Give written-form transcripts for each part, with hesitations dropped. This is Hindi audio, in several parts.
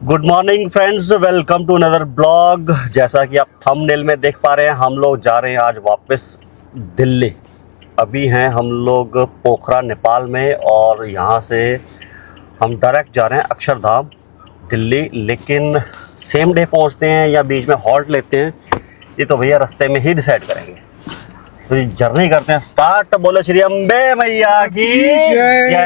Good morning friends, welcome to another blog. जैसा कि आप थंबनेल में देख पा रहे हैं, हम लोग जा रहे हैं आज वापस दिल्ली। अभी हैं हम लोग पोखरा नेपाल में और यहाँ से हम डायरेक्ट जा रहे हैं अक्षरधाम दिल्ली। लेकिन सेम डे पहुँचते हैं या बीच में हॉल्ट लेते हैं, ये तो भैया रास्ते में ही डिसाइड करेंगे। तो ये जर्नी करते हैं स्टार्ट। बोले श्री अम्बे मैया की जय।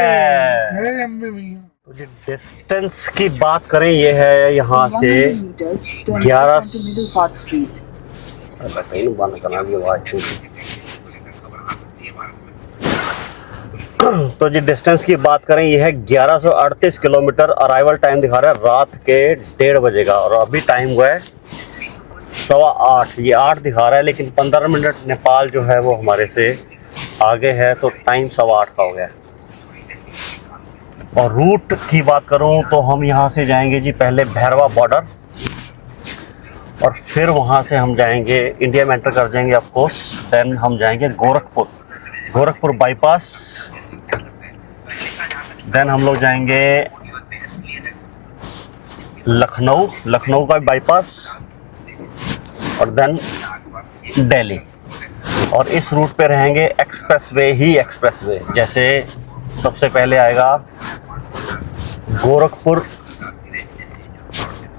तो जो डिस्टेंस की बात करें, ये है यहाँ से 11 तो जी डिस्टेंस की बात करें, ये है 1138 किलोमीटर। अराइवल टाइम दिखा रहा है रात के 1:30 बजे का और अभी टाइम हुआ है 8:15। ये 8 दिखा रहा है, लेकिन 15 मिनट नेपाल जो है वो हमारे से आगे है, तो टाइम 8:15 का हो गया। और रूट की बात करूं तो हम यहाँ से जाएंगे जी पहले भैरवा बॉर्डर, और फिर वहाँ से हम जाएंगे इंडिया में एंटर कर जाएंगे ऑफ कोर्स। देन हम जाएंगे गोरखपुर बाईपास। देन हम लोग जाएंगे लखनऊ का बाईपास, और देन दिल्ली। और इस रूट पे रहेंगे एक्सप्रेसवे। जैसे सबसे पहले आएगा गोरखपुर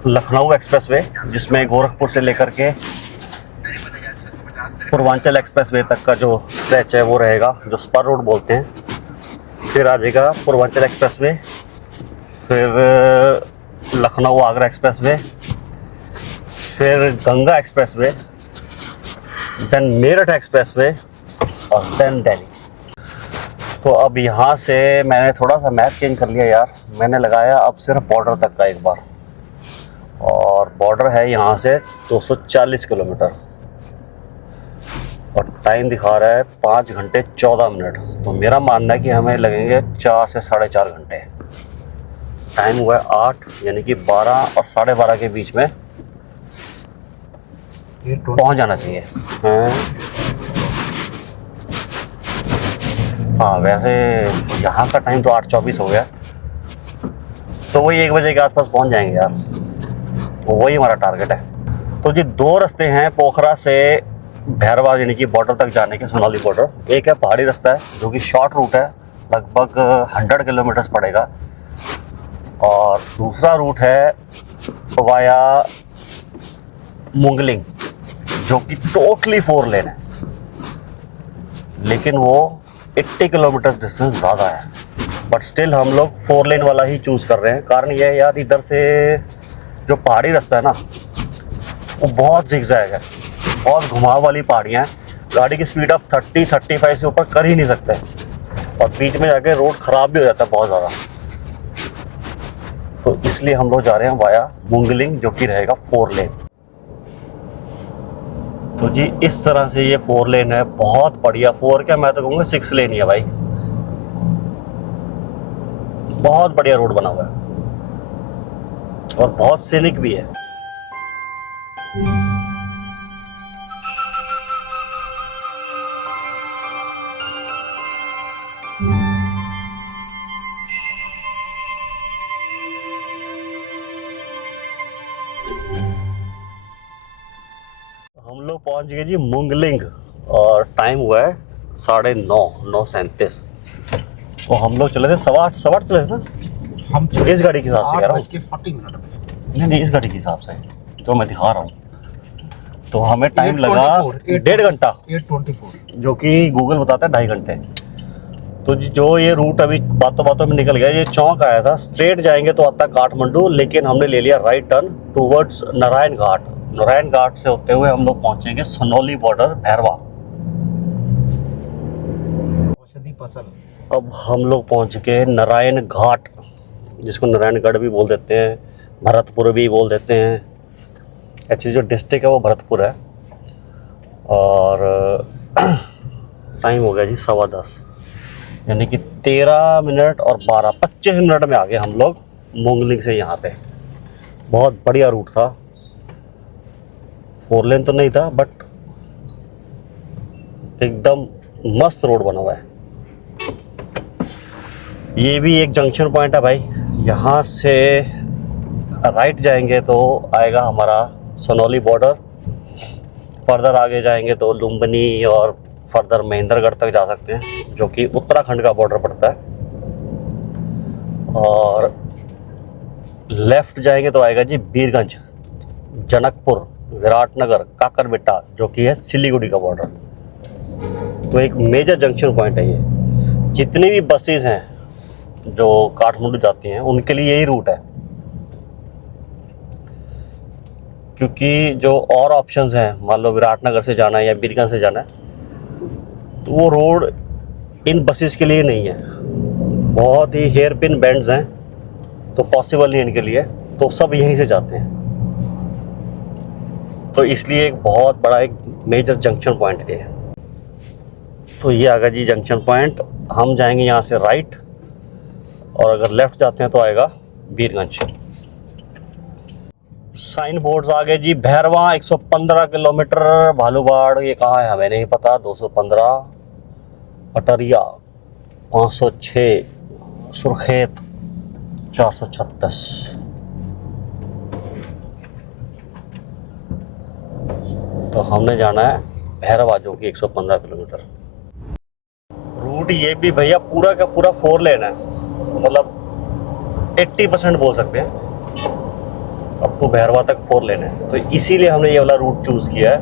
लखनऊ एक्सप्रेसवे, जिसमें गोरखपुर से लेकर के पूर्वांचल एक्सप्रेसवे तक का जो स्ट्रेच है वो रहेगा, जो स्पर रोड बोलते हैं। फिर आ जाएगा पूर्वांचल एक्सप्रेसवे, फिर लखनऊ आगरा एक्सप्रेसवे, फिर Ganga expressway, then Meerut expressway, और देन दिल्ली। तो अब यहाँ से मैंने थोड़ा सा मैप चेंज कर लिया यार। मैंने लगाया अब सिर्फ बॉर्डर तक का एक बार, और बॉर्डर है यहाँ से 240 किलोमीटर, और टाइम दिखा रहा है 5 घंटे 14 मिनट। तो मेरा मानना है कि हमें लगेंगे 4 से 4.5 घंटे। टाइम हुआ है 8, यानी कि 12 और 12:30 के बीच में पहुँच जाना चाहिए। हाँ, वैसे यहाँ का टाइम तो 8:24 हो गया, तो वही 1 बजे के आसपास पहुँच जाएंगे यार। वही हमारा टारगेट है। तो जी 2 रास्ते हैं पोखरा से भैरवा यानी कि बॉर्डर तक जाने के, सोनाली बॉर्डर। एक है पहाड़ी रास्ता है जो कि शॉर्ट रूट है, लगभग 100 किलोमीटर्स पड़ेगा, और दूसरा रूट है वाया मुंगलिंग, जो कि टोटली 4 लेन है, लेकिन वो 80 किलोमीटर डिस्टेंस ज़्यादा है। बट स्टिल हम लोग 4 लेन वाला ही चूज़ कर रहे हैं। कारण यह है यार, इधर से जो पहाड़ी रास्ता है ना, वो बहुत जिगजैग है, बहुत घुमाव वाली पहाड़ियाँ हैं। गाड़ी की स्पीड आप 30-35 से ऊपर कर ही नहीं सकते, और बीच में जाके रोड ख़राब भी हो जाता है बहुत ज़्यादा। तो इसलिए हम लोग जा रहे हैं वाया मुंगलिंग, जो कि रहेगा 4 लेन। तो जी इस तरह से ये 4 लेन है, बहुत बढ़िया। 4 क्या, मैं तो कहूँगा 6 लेन ही है भाई। बहुत बढ़िया रोड बना हुआ है और बहुत सीनिक भी है। हम लोग पहुंच गए जी मुंगलिंग, और टाइम हुआ है 9:37। तो हम लोग चले थे 8:15 चले थे ना हम। इस गाड़ी के हिसाब से कह रहा हूँ, 8:40 नहीं, इस गाड़ी के हिसाब से तो मैं दिखा रहा हूँ। तो हमें टाइम लगा 1.5 घंटा, 8:24, जो कि गूगल बताता है 2.5 घंटे। तो जो ये रूट अभी बातों में निकल गया, ये चौक आया था, स्ट्रेट जाएंगे तो आता काठमांडू, लेकिन हमने ले लिया राइट टर्न टूवर्ड्स नारायण घाट से होते हुए हम लोग पहुंचेंगे सोनौली बॉर्डर भैरवा। अब हम लोग पहुंच गए नारायण घाट, जिसको नारायणगढ़ भी बोल देते हैं, भरतपुर भी बोल देते हैं। एक्चुअली जो डिस्ट्रिक्ट है वो भरतपुर है। और टाइम हो गया जी 10:15, यानी कि 13 मिनट और 25 मिनट में आ गए हम लोग मुंगलिंग से यहाँ पे। बहुत बढ़िया रूट था, 4 लेन तो नहीं था, बट एकदम मस्त रोड बना हुआ है। ये भी एक जंक्शन पॉइंट है भाई। यहाँ से राइट जाएंगे तो आएगा हमारा सोनौली बॉर्डर, फर्दर आगे जाएंगे तो लुम्बिनी और फर्दर महेंद्रगढ़ तक जा सकते हैं, जो कि उत्तराखंड का बॉर्डर पड़ता है। और लेफ़्ट जाएंगे तो आएगा जी बीरगंज, जनकपुर, विराटनगर, काकरबिट्टा, जो कि है सिलीगुड़ी का बॉर्डर। तो एक मेजर जंक्शन पॉइंट है ये। जितनी भी बसेस हैं जो काठमांडू जाती हैं उनके लिए यही रूट है, क्योंकि जो और ऑप्शंस हैं, मान लो विराटनगर से जाना है या बीरगंज से जाना है, तो वो रोड इन बसेस के लिए नहीं है। बहुत ही हेयर पिन बेंड्स हैं, तो पॉसिबल नहीं इनके लिए, तो सब यहीं से जाते हैं। तो इसलिए एक बहुत बड़ा एक मेजर जंक्शन पॉइंट है। तो ये आएगा जी जंक्शन पॉइंट। हम जाएंगे यहाँ से राइट, और अगर लेफ़्ट जाते हैं तो आएगा बीरगंज। साइन बोर्ड्स आ गए जी। भैरवा 115 किलोमीटर, भालूबाड़ ये कहाँ है हमें नहीं पता, 215, अटरिया 506, सुरखेत 436। तो हमने जाना है भैरवा, जो कि 115 किलोमीटर। रूट ये भी भैया पूरा का पूरा 4 लेन है, मतलब 80% बोल सकते हैं, अप टू भैरवा तक 4 लेन है। तो इसीलिए हमने ये वाला रूट चूज़ किया है।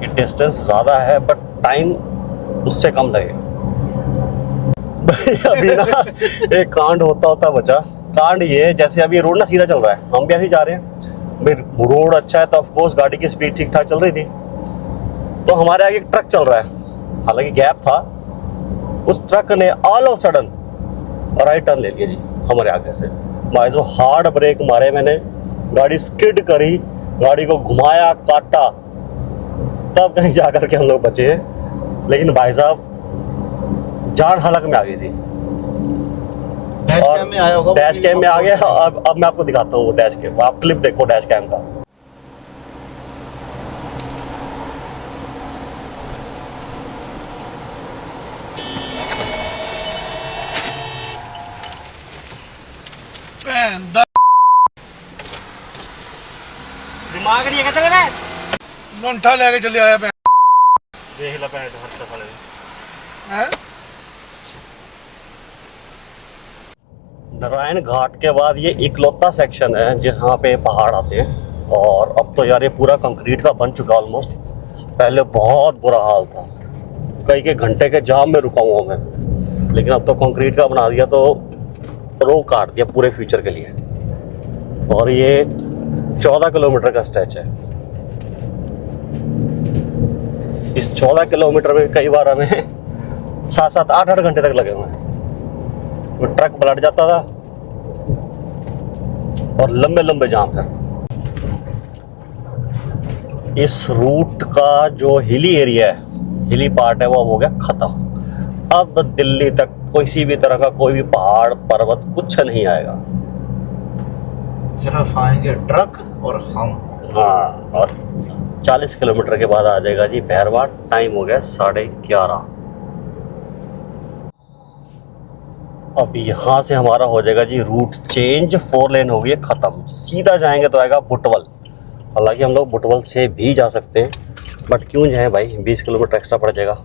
ये डिस्टेंस ज़्यादा है बट टाइम उससे कम लगेगा। अभी ना एक कांड होता बचा। कांड ये, जैसे अभी रोड ना सीधा चल रहा है, हम भी ऐसे ही जा रहे हैं भाई। रोड अच्छा है तो ऑफ कोर्स गाड़ी की स्पीड ठीक ठाक चल रही थी। तो हमारे आगे एक ट्रक चल रहा है, हालांकि गैप था। उस ट्रक ने all of sudden right turn ले लिया जी हमारे आगे से। भाई साहब हार्ड ब्रेक मारे मैंने, गाड़ी स्किड करी, गाड़ी को घुमाया, काटा, तब कहीं जा करके हम लोग बचे हैं। लेकिन भाई साहब जान हलक में आ गई थी। डैश कैम में आया होगा, डैश कैम में आ गया। अब मैं आपको दिखाता हूँ वो डैश कैम, आप क्लिप देखो डैश कैम का। दिमाग नहीं है, चल रहा है मुंठा लेके चले आया मैं। देख ला पैंट हट साले हैं? नारायण घाट के बाद ये इकलौता सेक्शन है जहाँ पे पहाड़ आते हैं। और अब तो यार ये पूरा कंक्रीट का बन चुका ऑलमोस्ट। पहले बहुत बुरा हाल था, कई घंटे के जाम में रुका हुआ मैं, लेकिन अब तो कंक्रीट का बना दिया तो रोक काट दिया पूरे फ्यूचर के लिए। और ये 14 किलोमीटर का स्ट्रेच है। इस 14 किलोमीटर में कई बार हमें 7-7, 8-8 घंटे तक लगे हुए हैं। वो ट्रक पलट जाता था और लंबे लंबे जाम फिर। इस रूट का जो हिली एरिया है, हिली पार्ट है, वो अब हो गया खत्म। अब दिल्ली तक किसी भी तरह का कोई भी पहाड़ पर्वत कुछ नहीं आएगा, सिर्फ आएंगे ट्रक और हम। हाँ, और 40 किलोमीटर के बाद आ जाएगा जी भैरवा। टाइम हो गया 11:30। अब यहाँ से हमारा हो जाएगा जी रूट चेंज, 4 लेन हो गई है ख़त्म। सीधा जाएंगे तो आएगा बुटवल। हालांकि हम लोग बुटवल से भी जा सकते हैं, बट क्यों जाएं भाई, 20 किलोमीटर एक्स्ट्रा पड़ जाएगा।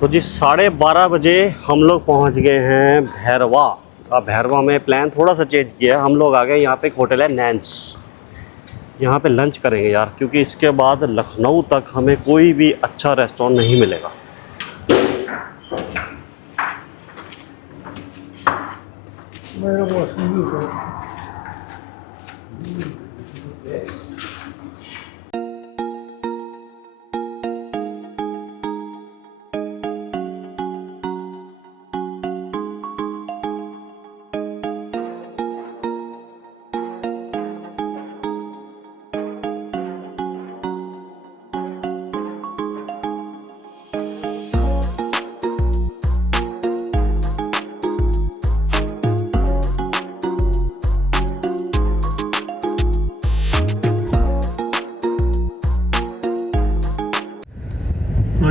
तो जी 12:30 बजे हम लोग पहुँच गए हैं भैरवा। अब भैरवा में प्लान थोड़ा सा चेंज किया है। हम लोग आ गए, यहाँ पे एक होटल है नैन्स, यहाँ पे लंच करेंगे यार, क्योंकि इसके बाद लखनऊ तक हमें कोई भी अच्छा रेस्टोरेंट नहीं मिलेगा।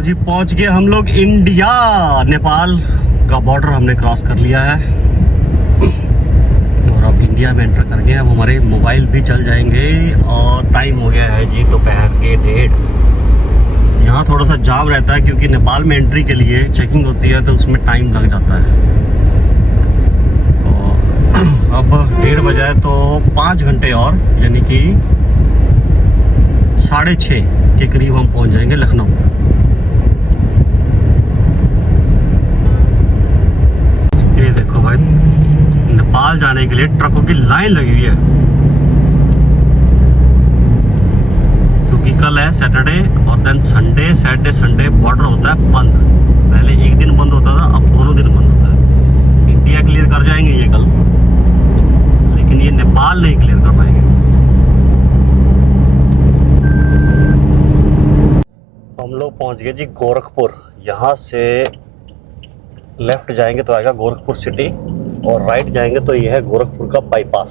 जी पहुंच गए हम लोग इंडिया। नेपाल का बॉर्डर हमने क्रॉस कर लिया है और अब इंडिया में एंटर कर गए। अब हमारे मोबाइल भी चल जाएंगे और टाइम हो गया है जी दोपहर के 1:30। यहाँ थोड़ा सा जाम रहता है क्योंकि नेपाल में एंट्री के लिए चेकिंग होती है तो उसमें टाइम लग जाता है। और अब 1:30 बजा है तो 5 घंटे और यानी कि 6:30 के करीब हम पहुँच जाएंगे लखनऊ। ये देखो भाई, नेपाल जाने के लिए ट्रकों की लाइन लगी हुई है क्योंकि कल है सैटरडे और then Sunday. Saturday Sunday border होता है बंद। पहले एक दिन बंद होता था, अब दोनों दिन बंद होता है। इंडिया क्लियर कर जाएंगे ये कल, लेकिन ये नेपाल नहीं क्लियर कर पाएंगे। हम लोग पहुंच गए जी गोरखपुर। यहाँ से लेफ्ट जाएंगे तो आएगा गोरखपुर सिटी और राइट जाएंगे तो ये है गोरखपुर का बाईपास।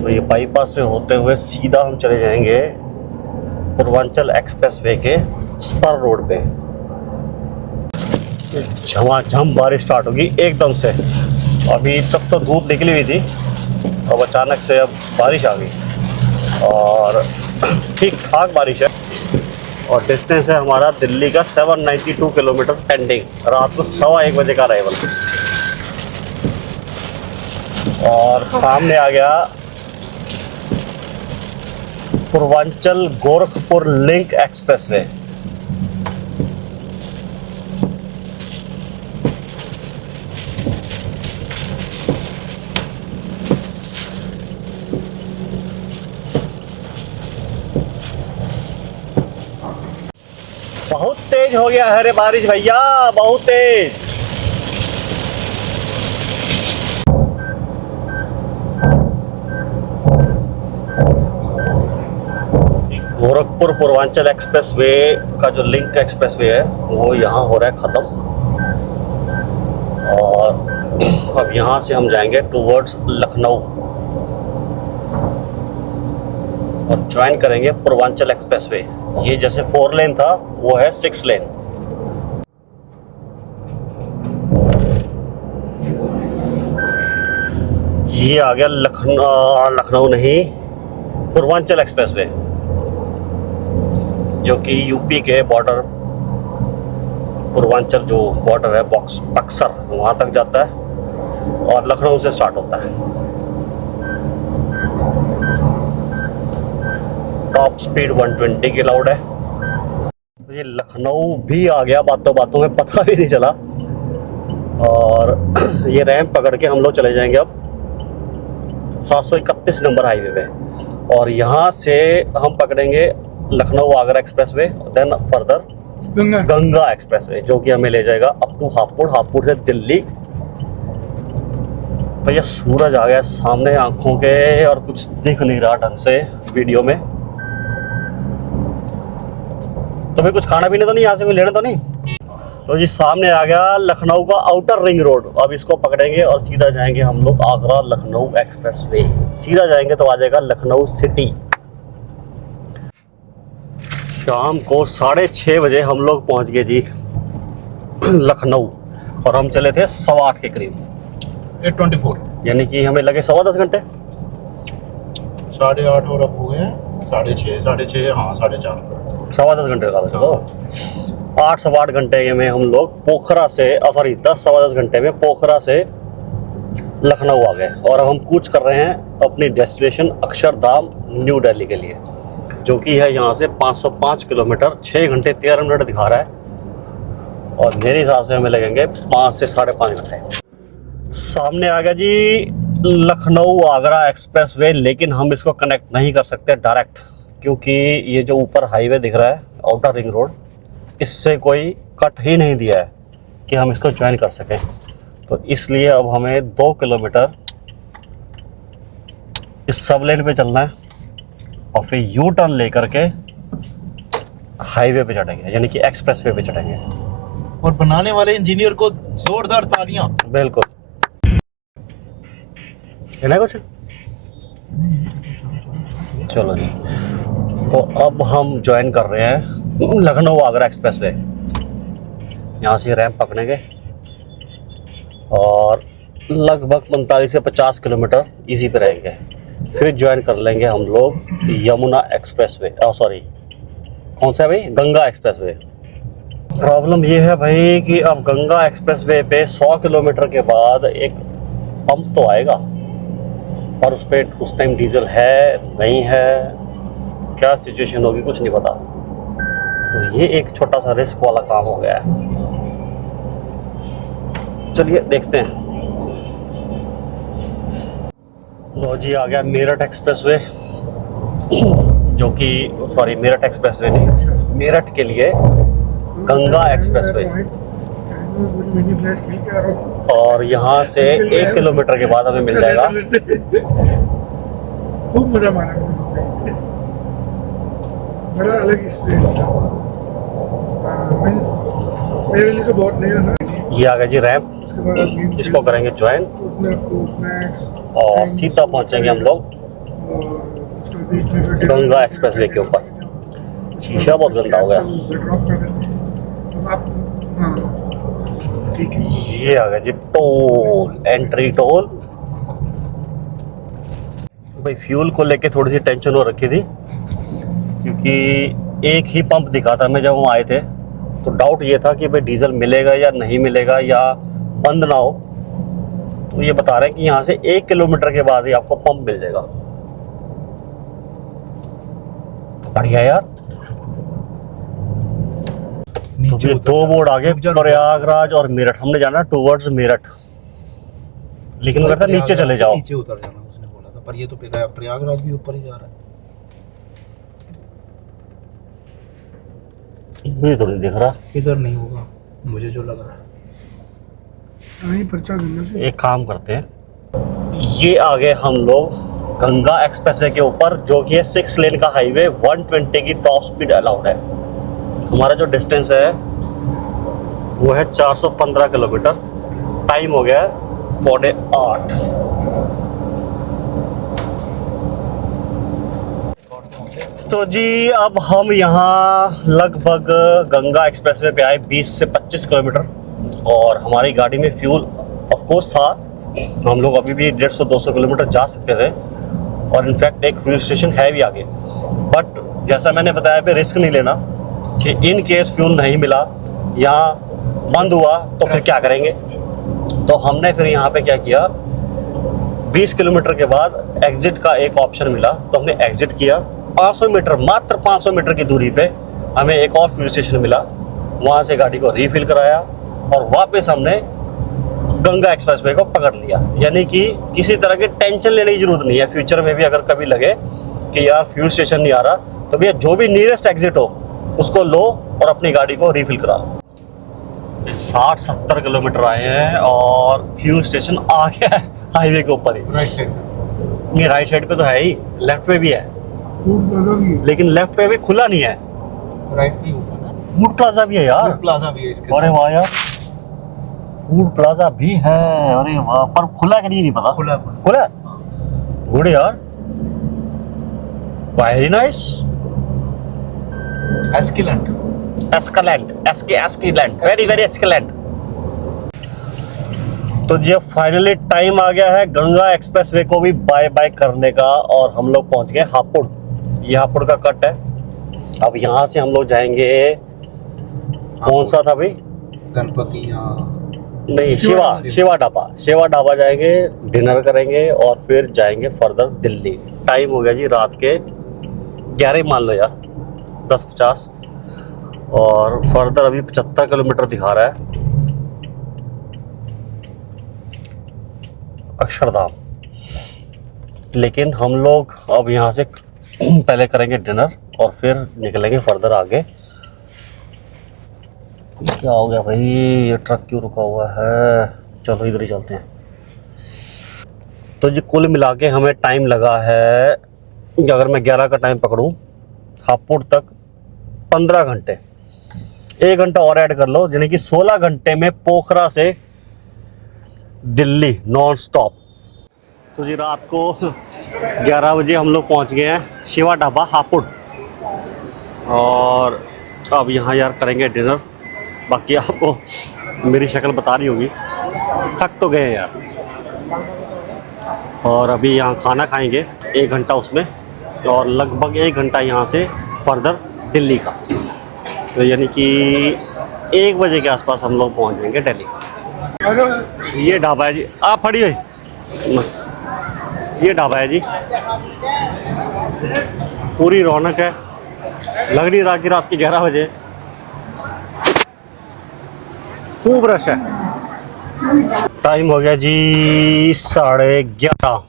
तो ये बाईपास से होते हुए सीधा हम चले जाएंगे पूर्वांचल एक्सप्रेसवे के स्पर रोड पे। झमाझम बारिश स्टार्ट होगी एकदम से। अभी तक तो धूप निकली हुई थी, अब अचानक से अब बारिश आ गई और ठीक ठाक बारिश है। और डिस्टेंस है हमारा दिल्ली का 792 किलोमीटर पेंडिंग। रात को 1:15 बजे का अराइवल। और सामने आ गया पूर्वांचल गोरखपुर लिंक एक्सप्रेसवे। बहुत तेज हो गया है रे बारिश भैया, बहुत तेज। गोरखपुर पूर्वांचल एक्सप्रेसवे का जो लिंक एक्सप्रेसवे है वो यहाँ हो रहा है ख़त्म। और अब यहाँ से हम जाएंगे टूवर्ड्स लखनऊ और ज्वाइन करेंगे पूर्वांचल एक्सप्रेसवे। ये जैसे 4 लेन था वो है 6 लेन। ये आ गया लखनऊ नहीं, पूर्वांचल एक्सप्रेसवे, जो कि यूपी के बॉर्डर, पूर्वांचल जो बॉर्डर है बक्सर, वहाँ तक जाता है और लखनऊ से स्टार्ट होता है। टॉप स्पीड 120 की अलाउड है। तो ये लखनऊ भी आ गया बातों बातों में, पता भी नहीं चला। और ये रैंप पकड़ के हम लोग चले जाएंगे अब 731 नंबर हाईवे पे। और यहाँ से हम पकड़ेंगे Lucknow Agra expressway, then further Ganga expressway, जो कि हमें ले जाएगा अप टू हापुड़, हापुड़ से दिल्ली। भैया सूरज आ गया सामने आंखों के और कुछ दिख नहीं रहा ढंग से वीडियो में। तो भाई कुछ खाना पीने तो नहीं, यहाँ से कोई लेना तो नहीं। तो जी सामने आ गया लखनऊ का आउटर रिंग रोड। अब इसको पकड़ेंगे और सीधा जाएंगे हम लोग आगरा लखनऊ एक्सप्रेसवे। सीधा जाएंगे तो आ जाएगा लखनऊ सिटी। शाम को 6:30 बजे हम लोग पहुँच गए जी लखनऊ और हम चले थे 8:15 के करीब, 8:24, यानी कि हमें लगे 10.25 घंटे। 8:30 और अब हो गए 6:30, हाँ 4:30। 10.25 घंटे का तो 8 सवा 8 घंटे में हम लोग पोखरा से, सॉरी 10 सवा 10 घंटे में पोखरा से लखनऊ आ गए। और अब हम कूच कर रहे हैं अपनी डेस्टिनेशन अक्षरधाम न्यू दिल्ली के लिए, जो कि है यहाँ से 505 किलोमीटर। 6 घंटे 13 मिनट दिखा रहा है और मेरे हिसाब से हमें लगेंगे 5 से 5.5 घंटे। सामने आ गया जी लखनऊ आगरा एक्सप्रेसवे, लेकिन हम इसको कनेक्ट नहीं कर सकते डायरेक्ट, क्योंकि ये जो ऊपर हाईवे दिख रहा है आउटर रिंग रोड, इससे कोई कट ही नहीं दिया है कि हम इसको ज्वाइन कर सकें। तो इसलिए अब हमें 2 किलोमीटर इस सब लेन पे चलना है और फिर यू टर्न लेकर के हाईवे पे चढ़ेंगे, यानी कि एक्सप्रेसवे पे चढ़ेंगे। और बनाने वाले इंजीनियर को जोरदार तालियां। बिल्कुल, है ना कुछ। चलो जी, तो अब हम ज्वाइन कर रहे हैं लखनऊ आगरा एक्सप्रेस वे। यहाँ से रैंप पकड़ेंगे और लगभग 45 से 50 किलोमीटर इसी पे रहेंगे। फिर ज्वाइन कर लेंगे हम लोग यमुना एक्सप्रेस वे, सॉरी कौन सा है भाई, गंगा एक्सप्रेस वे। प्रॉब्लम ये है भाई कि अब गंगा एक्सप्रेस वे पे 100 किलोमीटर के बाद एक पंप तो आएगा, पर उस पर उस टाइम डीजल है नहीं है, क्या सिचुएशन होगी कुछ नहीं पता। तो ये एक छोटा सा रिस्क वाला काम हो गया है। चलिए देखते हैं। लो जी, आ गया मेरठ एक्सप्रेस वे, जो कि सॉरी मेरठ एक्सप्रेस वे नहीं, मेरठ के लिए गंगा एक्सप्रेस वे। और यहाँ से 1 किलोमीटर के बाद हमें मिल जाएगा। खूब मजा मारा, बड़ा अलग एक्सपीरियंस था। मेरे लिए तो बहुत नया था। ये आ गया जी रैंप, उसके बाद इसको करेंगे ज्वाइन उसमें आपको स्नैक्स और सीधा पहुंचेंगे हम लोग और उसके बीच में फिर गंगा एक्सप्रेस वे के ऊपर। शीशा बहुत गंदा हो गया। ड्रॉप कर देते हैं। अब आप हाँ ठीक है। ये आ गया जी टोल, एंट्री टोल। भाई फ्यूल को लेके थोड़ी सी टेंशन हो रखी थी, क्योंकि एक ही पंप दिखा था मैं जब हम आए थे, तो डाउट ये था कि भाई डीजल मिलेगा या नहीं मिलेगा या बंद ना हो। तो ये बता रहे हैं कि यहाँ से 1 किलोमीटर के बाद ही आपको पंप मिल जाएगा। तो बढ़िया यार। तो ये 2 बोर्ड आगे, प्रयागराज और मेरठ। हमने जाना टूवर्ड्स मेरठ, लेकिन वो कहता है नीचे चले जाओ। नीचे उतर जाना उसने बोला था, पर ये तो प्रयागराज भी ऊपर ही जा रहा है। मुझे तो नहीं दिख रहा। इधर नहीं होगा मुझे जो लग रहा है। नहीं पर्चा देना से एक काम करते हैं, ये आ गए हम लोग गंगा एक्सप्रेसवे के ऊपर, जो कि है 6 लेन का हाईवे। 120 की टॉप स्पीड अलाउड है। हमारा जो डिस्टेंस है वो है 415 किलोमीटर। टाइम हो गया है 7:45। तो जी अब हम यहाँ लगभग गंगा एक्सप्रेसवे पे आए 20 से 25 किलोमीटर, और हमारी गाड़ी में फ्यूल ऑफ कोर्स था। हम लोग अभी भी 150-200 किलोमीटर जा सकते थे, और इनफैक्ट एक फ्यूल स्टेशन है भी आगे। बट जैसा मैंने बताया भी, रिस्क नहीं लेना कि इन केस फ्यूल नहीं मिला या बंद हुआ तो फिर क्या करेंगे। तो हमने फिर यहाँ पे क्या किया, 20 किलोमीटर के बाद एग्जिट का एक ऑप्शन मिला, तो हमने एग्जिट किया। 500 मीटर, मात्र 500 मीटर की दूरी पे हमें एक और फ्यूल स्टेशन मिला। वहाँ से गाड़ी को रीफिल कराया और वापस हमने गंगा एक्सप्रेसवे को पकड़ लिया। यानी कि किसी तरह की टेंशन लेने की जरूरत नहीं है। फ्यूचर में भी अगर कभी लगे कि यार फ्यूल स्टेशन नहीं आ रहा, तो भैया जो भी नियरेस्ट एग्जिट हो उसको लो और अपनी गाड़ी को रीफिल करा लो। 60-70 किलोमीटर आए हैं और फ्यूल स्टेशन आ गया है हाईवे के ऊपर ही। राइट साइड, ये राइट साइड पे तो है ही, लेफ्ट पे भी है, फूड प्लाजा भी है। लेकिन लेफ्ट पे अभी खुला नहीं है। राइट भी होगा ना, फूड प्लाजा भी है यार। फूड प्लाजा भी है इसके अरे साथ। वाह यार, फूड प्लाजा भी है। अरे वाह, पर खुला कि नहीं पता। खुला खुला गुड यार, very nice. Excellent, excellent, very very excellent. तो ये फाइनली टाइम आ गया है गंगा एक्सप्रेसवे को भी बाय बाय करने का, और हम लोग पहुंच गए हापुड़। ये हापुड़ का कट है। अब यहाँ से हम लोग जाएंगे, कौन सा था भाई, गणपति या नहीं, शिवा ढाबा जाएंगे, डिनर करेंगे और फिर जाएंगे फर्दर दिल्ली। टाइम हो गया जी रात के 11 मान लो यार, 10:50, और फर्दर अभी 75 किलोमीटर दिखा रहा है अक्षरधाम। लेकिन हम लोग अब यहाँ से पहले करेंगे डिनर और फिर निकलेंगे फर्दर आगे। क्या हो गया भाई, ये ट्रक क्यों रुका हुआ है। चलो इधर ही चलते हैं। तो जी कुल मिला के हमें टाइम लगा है, अगर मैं 11 का टाइम पकड़ूं, हापुड़ तक 15 घंटे। 1 घंटा और ऐड कर लो, यानी कि 16 घंटे में पोखरा से दिल्ली नॉन स्टॉप। तो जी रात को 11 बजे हम लोग पहुंच गए हैं शिवा ढाबा हापुड़, और अब यहाँ यार करेंगे डिनर। बाकी आपको मेरी शक्ल बता रही होगी, थक तो गए हैं यार। और अभी यहाँ खाना खाएंगे 1 घंटा उसमें, और लगभग 1 घंटा यहाँ से फर्दर दिल्ली का। तो यानी कि 1 बजे के आसपास हम लोग पहुँच जाएंगे दिल्ली। ये ढाबा है जी, आप फड़ी है, ये ढाबा है जी। पूरी रौनक है, लग रही रात के 11 बजे, खूब रश है। टाइम हो गया जी 11:30,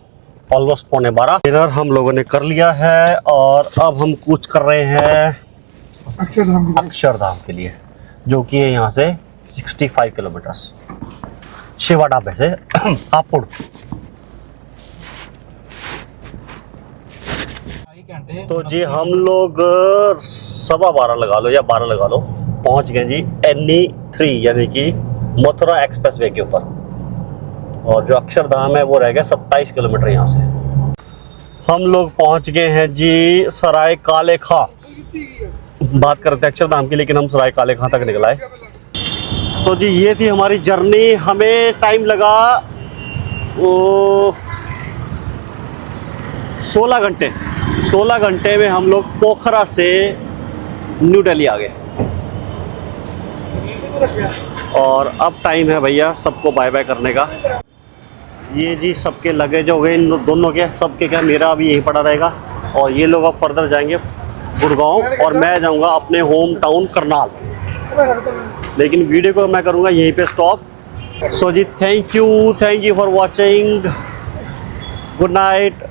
ऑलमोस्ट 11:15। डिनर हम लोगों ने कर लिया है और अब हम कूच कर रहे हैं अक्षरधाम के लिए, जो कि है यहाँ से 65 किलोमीटर शिवा ढाबे से हापुड़। तो जी हम लोग 12:15 लगा लो या 12 लगा लो, पहुंच गए जी NE3 यानी कि मथुरा एक्सप्रेसवे के ऊपर। और जो अक्षरधाम है वो रह गया 27 किलोमीटर यहाँ से। हम लोग पहुंच गए हैं जी सराय काले खां। बात करते हैं अक्षरधाम की, लेकिन हम सराय काले खां तक निकल आए। तो जी ये थी हमारी जर्नी। हमें टाइम लगा 16 घंटे में हम लोग पोखरा से न्यू दिल्ली आ गए। और अब टाइम है भैया सबको बाय बाय करने का। ये जी सबके लगेज हो गए इन दोनों के, सबके क्या, मेरा अभी यहीं पड़ा रहेगा। और ये लोग अब फर्दर जाएंगे गुड़गांव और मैं जाऊंगा अपने होम टाउन करनाल। लेकिन वीडियो को मैं करूंगा यहीं पे स्टॉप। सो जी thank you for watching. Good night.